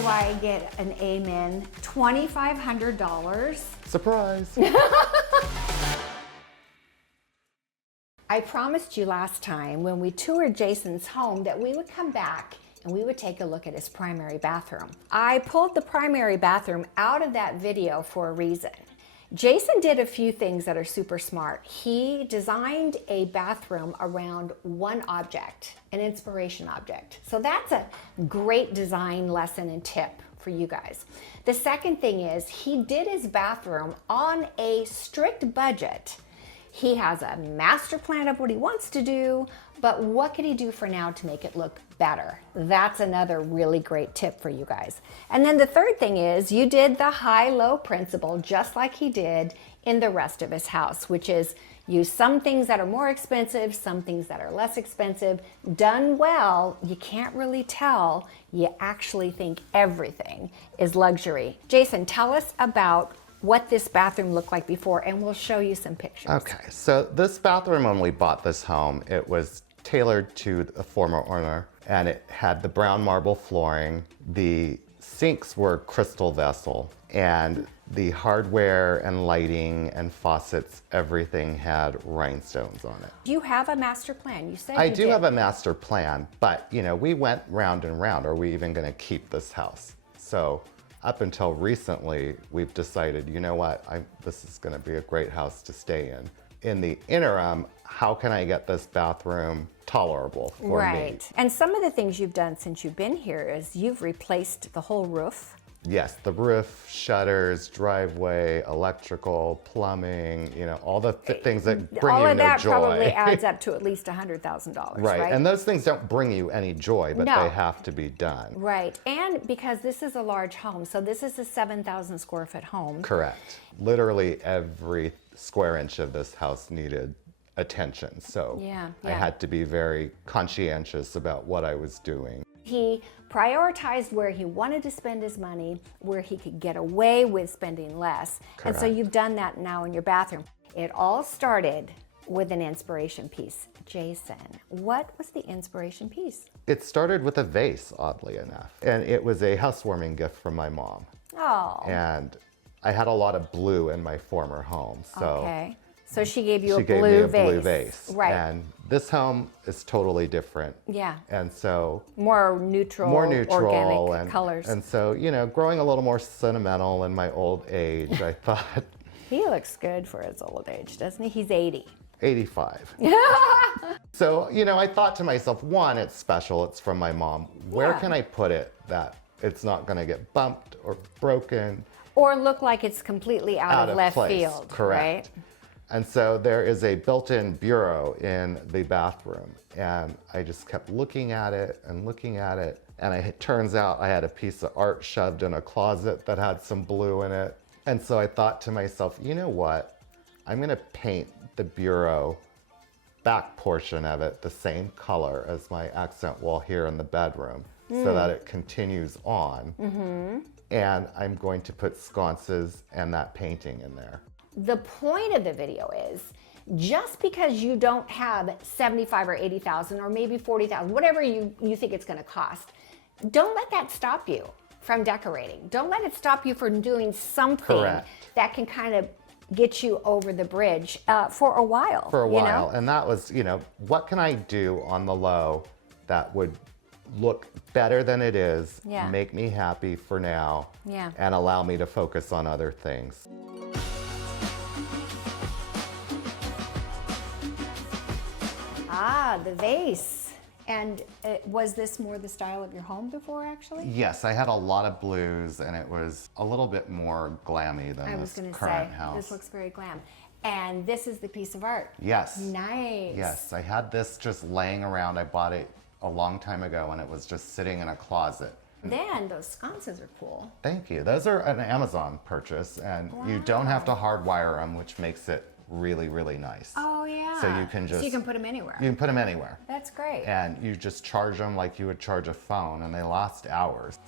do I get an amen? $2,500. Surprise. I promised you last time when we toured Jason's home that we would come back and we would take a look at his primary bathroom. I pulled the primary bathroom out of that video for a reason. Jason did a few things that are super smart. He designed a bathroom around one object, an inspiration object. So that's a great design lesson and tip for you guys. The second thing is he did his bathroom on a strict budget. He has a master plan of what he wants to do, but what can he do for now to make it look better? That's another really great tip for you guys. And then the third thing is you did the high-low principle just like he did in the rest of his house, which is use some things that are more expensive, some things that are less expensive. Done well, you can't really tell. You actually think everything is luxury. Jason, tell us about what this bathroom looked like before, and we'll show you some pictures. Okay, so this bathroom, when we bought this home, it was tailored to a former owner, and it had the brown marble flooring. The sinks were crystal vessel, and the hardware and lighting and faucets, everything had rhinestones on it. Do you have a master plan? You said I you do did. have a master plan, but you know, we went round and round. Are we even gonna keep this house? So up until recently, we've decided, you know what, this is gonna be a great house to stay in. In the interim, how can I get this bathroom tolerable for me? And some of the things you've done since you've been here is you've replaced the whole roof. Yes, the roof, shutters, driveway, electrical, plumbing, you know, all the things that bring All you of no that joy. probably adds up to at least $100,000, right? And those things don't bring you any joy, but No. they have to be done. Right, and because this is a large home, so this is a 7,000 square foot home. Correct. Literally every square inch of this house needed attention, so I had to be very conscientious about what I was doing. He prioritized where he wanted to spend his money, where he could get away with spending less. And so you've done that now in your bathroom. It all started with an inspiration piece. Jason, what was the inspiration piece? It started with a vase, oddly enough, and it was a housewarming gift from my mom. Oh. And I had a lot of blue in my former home, so okay. So she gave you she a gave blue me a vase. blue vase. Right. And this home is totally different. Yeah. And so More neutral, organic colors. And so, you know, growing a little more sentimental in my old age, I thought. He looks good for his old age, doesn't he? He's 80. 85. So, you know, I thought to myself, one, it's special, it's from my mom. Where can I put it that it's not gonna get bumped or broken? Or look like it's completely out of left place. field, Correct. right? And so there is a built-in bureau in the bathroom, and I just kept looking at it, and it turns out I had a piece of art shoved in a closet that had some blue in it. And so I thought to myself, you know what? I'm gonna paint the bureau back portion of it the same color as my accent wall here in the bedroom so that it continues on. And I'm going to put sconces and that painting in there. The point of the video is just because you don't have 75 or 80,000 or maybe 40,000, whatever you think it's going to cost, don't let that stop you from decorating. Don't let it stop you from doing something that can kind of get you over the bridge for a while. For a while. You know? And that was, you know, what can I do on the low that would look better than it is, make me happy for now, and allow me to focus on other things. Ah, the vase. And was this more the style of your home before, actually? Yes, I had a lot of blues, and it was a little bit more glammy than this current house. This looks very glam. And this is the piece of art. Yes. Nice. Yes, I had this just laying around. I bought it a long time ago, and it was just sitting in a closet. Then those sconces are cool. Thank you. Those are an Amazon purchase, and you don't have to hardwire them, which makes it really, really nice. Oh, yeah. So you can just... So you can put them anywhere. You can put them anywhere. That's great. And you just charge them like you would charge a phone, and they last hours.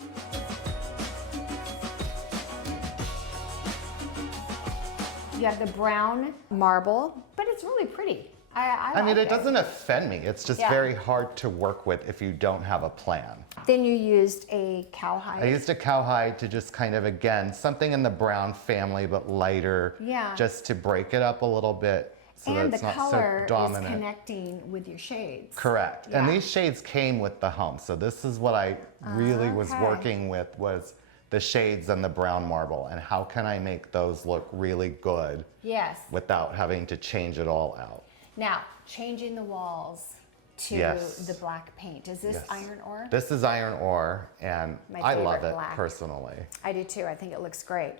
You have the brown marble, but it's really pretty. I mean, like it doesn't offend me. It's just Yeah. very hard to work with if you don't have a plan. Then you used a cowhide. I used a cowhide to just kind of, again, something in the brown family, but lighter. Yeah. Just to break it up a little bit so that and the it's not color so is dominant. connecting with your shades. Correct. Yeah. And these shades came with the home. So this is what I really was Okay. working with, was the shades and the brown marble. And how can I make those look really good Yes. without having to change it all out? Now, changing the walls to Yes. the black paint. Is this Yes. iron ore? This is iron ore, and My I love favorite it black. personally. I do too. I think it looks great.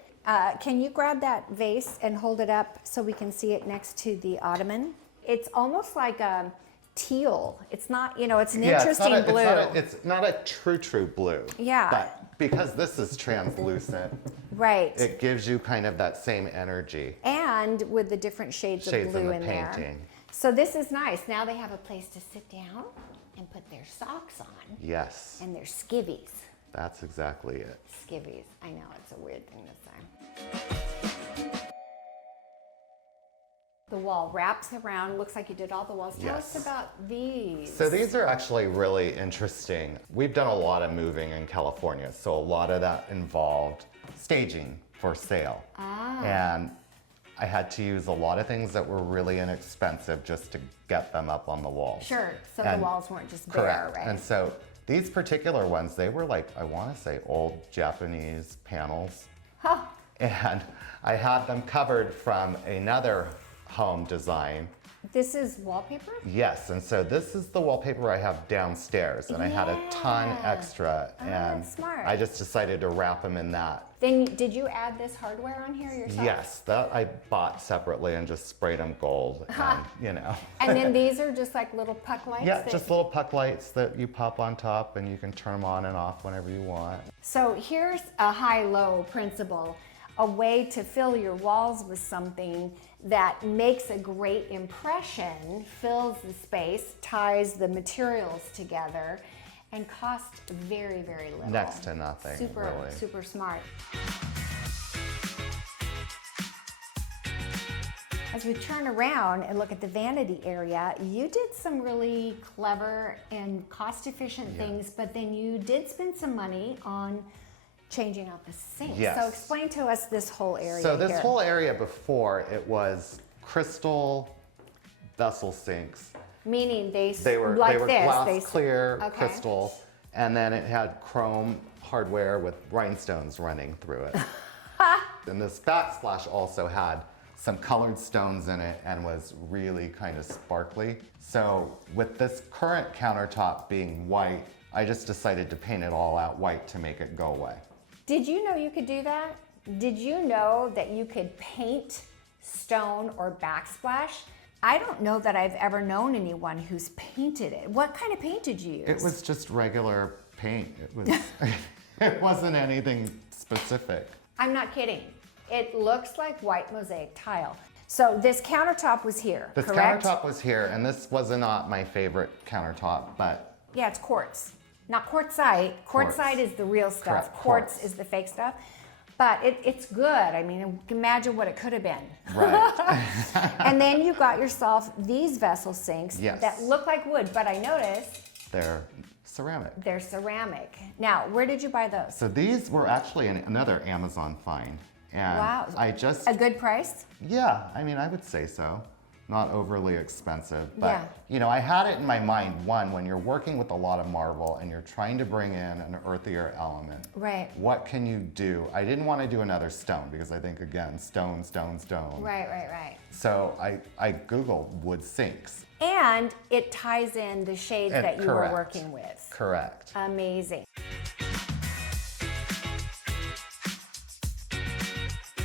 Can you grab that vase and hold it up so we can see it next to the ottoman? It's almost like a teal. It's not, it's an interesting blue. It's not a true blue. Yeah. But because this is translucent, Right. it gives you kind of that same energy. And with the different shades of Shades in blue the in there. painting. So this is nice. Now they have a place to sit down and put their socks on Yes, and their skivvies. that's exactly it. Skivvies. I know it's a weird thing to say. The wall wraps around. Looks like you did all the walls. Tell us Yes. about these. So these are actually really interesting. We've done a lot of moving in California, so a lot of that involved staging for sale. And I had to use a lot of things that were really inexpensive just to get them up on the walls. Sure. So And- the walls weren't just bare, Correct. right? And so these particular ones, they were like, I want to say old Japanese panels. Huh. And I had them covered from another home design. This is wallpaper? Yes, and so this is the wallpaper I have downstairs, and I had a ton Yeah. extra, Oh, and that's smart. I just decided to wrap them in that. Then did you add this hardware on here yourself? Yes, that I bought separately and just sprayed them gold, and And then these are just like little puck lights? Yeah, that- just little puck lights that you pop on top, and you can turn them on and off whenever you want. So here's a high-low principle, a way to fill your walls with something that makes a great impression, fills the space, ties the materials together, and costs very, very little. Next to nothing, Super, really. super smart. As we turn around and look at the vanity area, you did some really clever and cost-efficient things, but then you did spend some money on changing out the sinks. Yes. So explain to us this whole area So this here. whole area before, it was crystal vessel sinks. Meaning they They like were this. glass they, clear Okay. crystal, and then it had chrome hardware with rhinestones running through it. And this backsplash also had some colored stones in it and was really kind of sparkly. So with this current countertop being white, I just decided to paint it all out white to make it go away. Did you know you could do that? Did you know that you could paint stone or backsplash? I don't know that I've ever known anyone who's painted it. What kind of paint did you use? It was just regular paint. It was it wasn't anything specific. I'm not kidding. It looks like white mosaic tile. So this countertop was here, This correct? countertop was here, and this was not my favorite countertop, but Yeah, it's quartz. Not quartzite. Quartz. Quartzite is the real stuff. Correct, Quartz quartz. is the fake stuff. But it's good. I mean, imagine what it could have been. right. And then you got yourself these vessel sinks Yes. that look like wood, but I noticed They're ceramic. they're ceramic. Now, where did you buy those? So these were actually another Amazon find. And Wow. I just, A good price? yeah, I mean, I would say so. Not overly expensive. But, Yeah. I had it in my mind, one, when you're working with a lot of marble and you're trying to bring in an earthier element, Right. what can you do? I didn't want to do another stone because I think, again, stone. Right. So I Googled wood sinks. And it ties in the shades And that you were correct. working with. Correct. Amazing.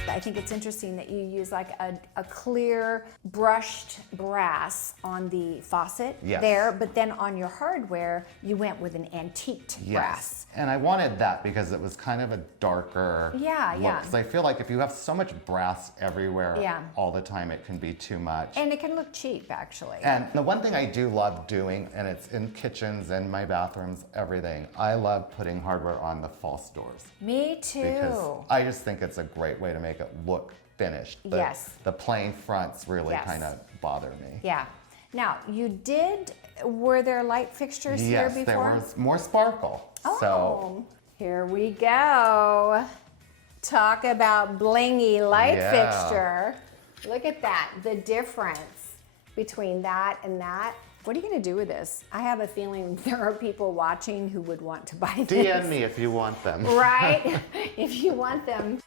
I think it's interesting that you use like a clear brushed brass on the faucet Yes. there, but then on your hardware, you went with an antiqued brass. And I wanted that because it was kind of a darker Yeah, look. yeah. Because I feel like if you have so much brass everywhere Yeah. all the time, it can be too much. And it can look cheap, actually. And the one thing I do love doing, and it's in kitchens and my bathrooms, everything, I love putting hardware on the false doors. Me too. Because I just think it's a great way to make it look finished. Yes. The plain fronts really Yes. kind of bother me. Yeah. Now, were there light fixtures here Yes, before? there was more sparkle. Oh, So here we go. Talk about blingy light fixture. Look at that, the difference between that and that. What are you gonna do with this? I have a feeling there are people watching who would want to buy this. DM me if you want them. Right, if you want them.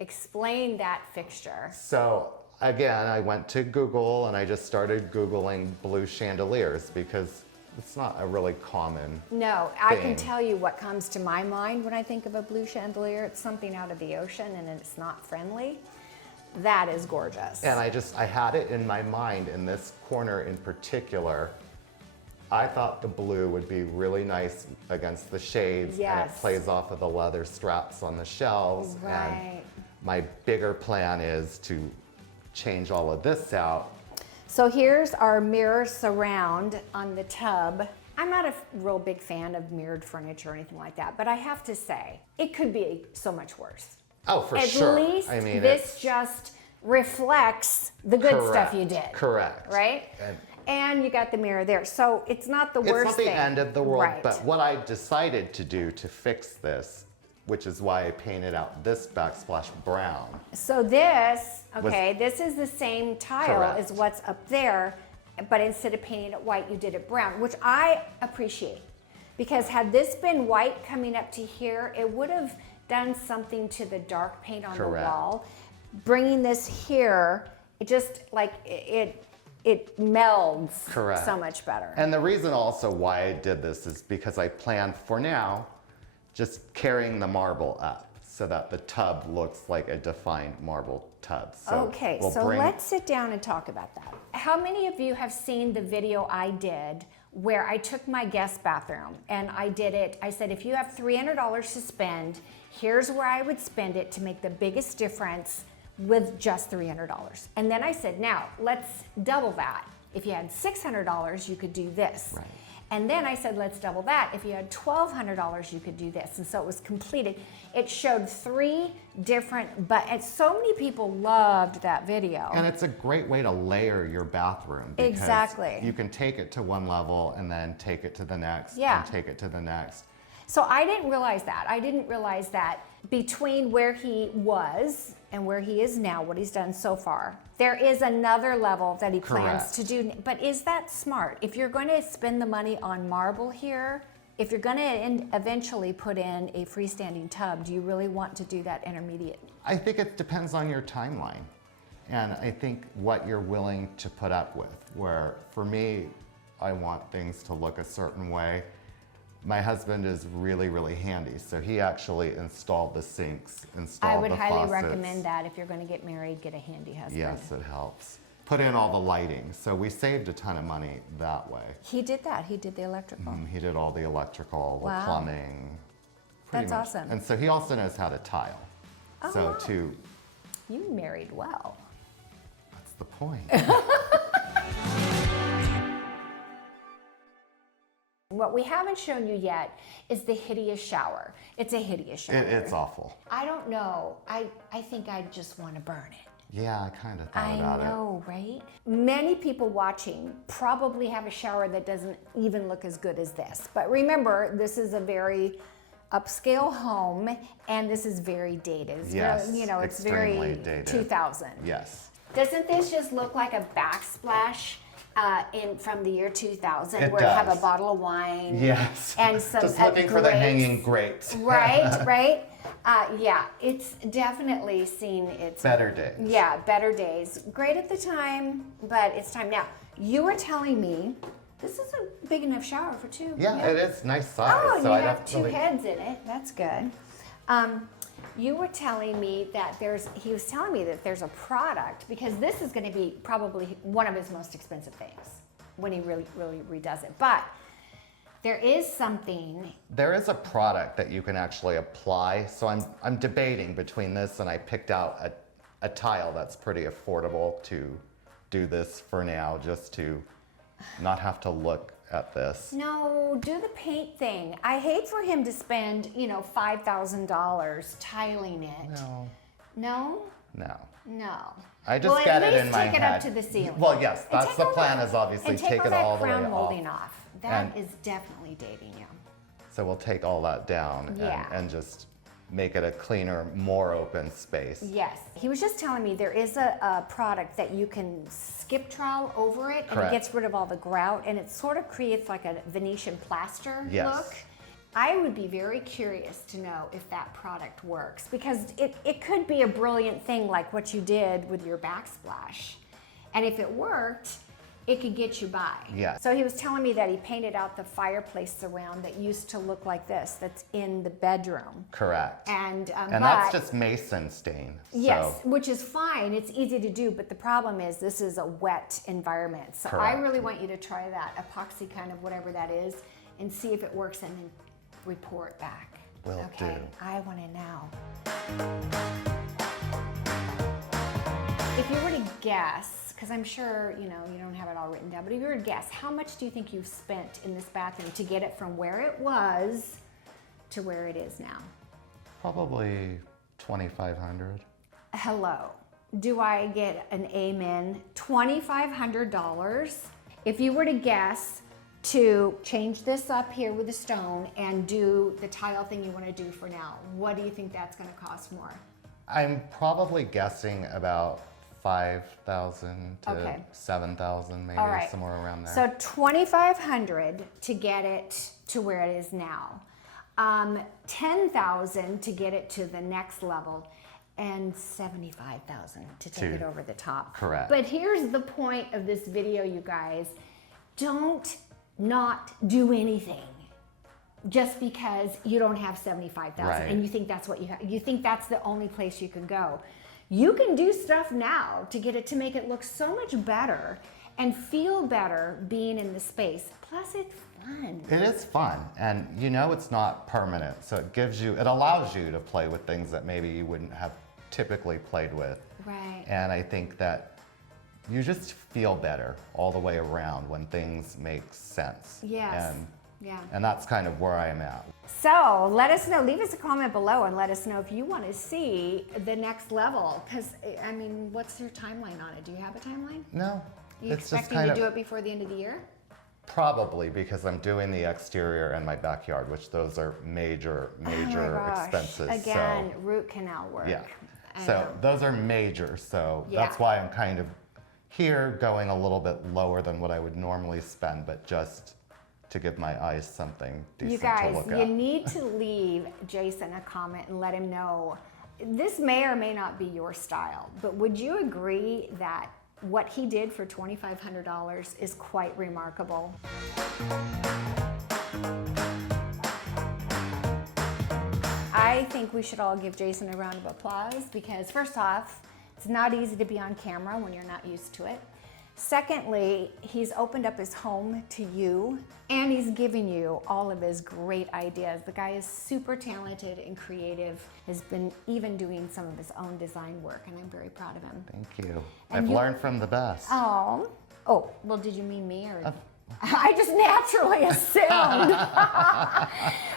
Explain that fixture. So again, I went to Google and I just started Googling blue chandeliers because it's not a really common No, I can thing. tell you what comes to my mind when I think of a blue chandelier. It's something out of the ocean and it's not friendly. That is gorgeous. And I had it in my mind in this corner in particular. I thought the blue would be really nice against the shades and it Yes. plays off of the leather straps on the shelves. Right. And my bigger plan is to change all of this out. So here's our mirror surround on the tub. I'm not a real big fan of mirrored furniture or anything like that, but I have to say, it could be so much worse. Oh, for At sure. least I mean, this just reflects the good stuff you did. Correct. Right? And you got the mirror there. So it's not the worst It's not the thing. end of the world, Right. but what I decided to do to fix this, which is why I painted out this backsplash brown. So this, okay, this is the same tile Correct. as what's up there, but instead of painting it white, you did it brown, which I appreciate. Because had this been white coming up to here, it would have done something to the dark paint on Correct. the wall. Bringing this here, it just like, it melds Correct. so much better. And the reason also why I did this is because I planned for now just carrying the marble up so that the tub looks like a defined marble tub. So Okay, we'll so bring- let's sit down and talk about that. How many of you have seen the video I did where I took my guest bathroom and I did it, I said, if you have $300 to spend, here's where I would spend it to make the biggest difference with just $300. And then I said, now let's double that. If you had $600, you could do this. Right. And then I said, let's double that. If you had $1,200, you could do this. And so it was completed. It showed 3 different, and so many people loved that video. And it's a great way to layer your bathroom. Because Exactly. You can take it to one level and then take it to the next Yeah. and take it to the next. So I didn't realize that. I didn't realize that between where he was and where he is now, what he's done so far, there is another level that he plans Correct. to do. But is that smart? If you're going to spend the money on marble here, if you're going to eventually put in a freestanding tub, do you really want to do that intermediate? I think it depends on your timeline. And I think what you're willing to put up with. Where for me, I want things to look a certain way. My husband is really, really handy. So he actually installed the sinks, installed I would the highly faucets. recommend that. If you're going to get married, get a handy husband. Yes, it helps. Put in all the lighting. So we saved a ton of money that way. He did that. He did the electrical. He did all the electrical, Wow. the plumbing. pretty That's much. awesome. And so he also knows how to tile. Oh, So wow. too, You married well. that's the point. What we haven't shown you yet is the hideous shower. It's a hideous shower. It's awful. I don't know. I think I just want to burn it. Yeah, I kind of thought I about know, right? Many people watching probably have a shower that doesn't even look as good as this. But remember, this is a very upscale home, and this is very dated. It's Yes, very, it's extremely very dated. 2000. it. Yes. Doesn't this just look like a backsplash from the year 2000, It where you have a does. bottle of wine? Yes. And some Just looking for the grapes. hanging grapes. Right, right. Yeah, it's definitely seen its Better days. Yeah, better days. Great at the time, but it's time now. You were telling me this is a big enough shower for 2. Yeah, it is nice size. Oh, so you I have don't 2 really- heads in it. That's good. You were telling me that he was telling me that there's a product, because this is going to be probably one of his most expensive things when he really, really redoes it. But there is something. There is a product that you can actually apply. So I'm debating between this, and I picked out a tile that's pretty affordable to do this for now, just to not have to look at this. No, do the paint thing. I hate for him to spend, $5,000 tiling it. No. No? No. No. I just well, got at it least in my take head. it up to the ceiling. Well, yes, And that's take the all plan that- is obviously and take all it that all the way crown off. molding off. That And- is definitely dating you. So we'll take all that down Yeah. and just make it a cleaner, more open space. Yes. He was just telling me there is a product that you can skip trowel over it and Correct. it gets rid of all the grout and it sort of creates like a Venetian plaster Yes. look. I would be very curious to know if that product works because it could be a brilliant thing like what you did with your backsplash. And if it worked, it could get you by. Yes. So he was telling me that he painted out the fireplace surround that used to look like this, that's in the bedroom. Correct. And that's just mason stain. Yes, So, which is fine. It's easy to do, but the problem is this is a wet environment. So I Correct. really want you to try that epoxy kind of whatever that is and see if it works and then report back. Will okay. do. I want to know. If you were to guess, because I'm sure you don't have it all written down, but if you were to guess, how much do you think you've spent in this bathroom to get it from where it was to where it is now? probably $2,500. Hello. Do I get an amen? $2,500. If you were to guess to change this up here with the stone and do the tile thing you want to do for now, what do you think that's going to cost more? I'm probably guessing about 5,000 to Okay. 7,000, maybe All right. somewhere around there. So $2,500 to get it to where it is now. $10,000 to get it to the next level, and $75,000 to take it over the top. Correct. But here's the point of this video, you guys. Don't not do anything just because you don't have $75,000 Right. and you think that's what you have. You think that's the only place you can go. You can do stuff now to get it to make it look so much better and feel better being in the space. Plus, it's fun. It is fun, and it's not permanent, so it allows you to play with things that maybe you wouldn't have typically played with. Right. And I think that you just feel better all the way around when things make sense. Yes. Yeah. And that's kind of where I am at. So let us know, leave us a comment below and let us know if you want to see the next level. Because, I mean, what's your timeline on it? Do you have a timeline? No, Are you it's just expecting kind to of do it before the end of the year? probably because I'm doing the exterior and my backyard, which those are major Oh my gosh. expenses. Again, So, root canal work. yeah. I So know. those are major. So Yeah. that's why I'm kind of here going a little bit lower than what I would normally spend, but just to give my eyes something decent You to guys, look you at. need to leave Jason a comment and let him know. This may or may not be your style, but would you agree that what he did for $2,500 is quite remarkable? I think we should all give Jason a round of applause because first off, it's not easy to be on camera when you're not used to it. Secondly, he's opened up his home to you and he's giving you all of his great ideas. The guy is super talented and creative, has been even doing some of his own design work, and I'm very proud of him. Thank you. And I've you- learned from the best. Oh, well, did you mean me or? I just naturally assumed.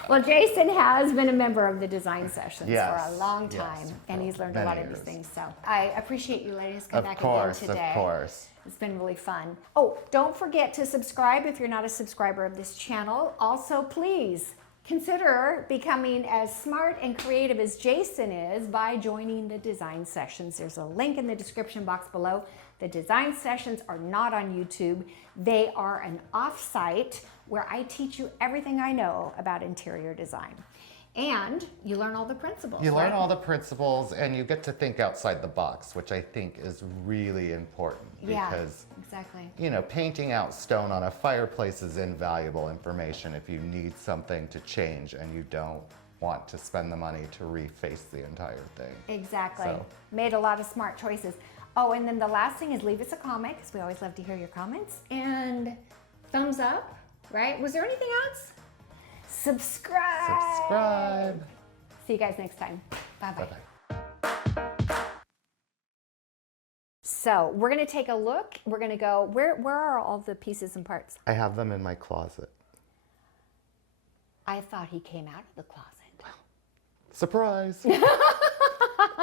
Well, Jason has been a member of the design sessions for Yes, a long yes, time, and for he's learned a many lot of these years. things. So I appreciate you letting us come Of back course, again today. of course. It's been really fun. Oh, don't forget to subscribe if you're not a subscriber of this channel. Also, please consider becoming as smart and creative as Jason is by joining the design sessions. There's a link in the description box below. The design sessions are not on YouTube. They are an off-site where I teach you everything I know about interior design. And you learn all the principles. You learn right? all the principles and you get to think outside the box, which I think is really important because, exactly. painting out stone on a fireplace is invaluable information if you need something to change and you don't want to spend the money to reface the entire thing. Exactly. So- Made a lot of smart choices. Oh, and then the last thing is leave us a comment because we always love to hear your comments. And thumbs up, right? Was there anything else? Subscribe. Subscribe. See you guys next time. Bye-bye. Bye-bye. So we're going to take a look. We're going to go, where are all the pieces and parts? I have them in my closet. I thought he came out of the closet. Surprise.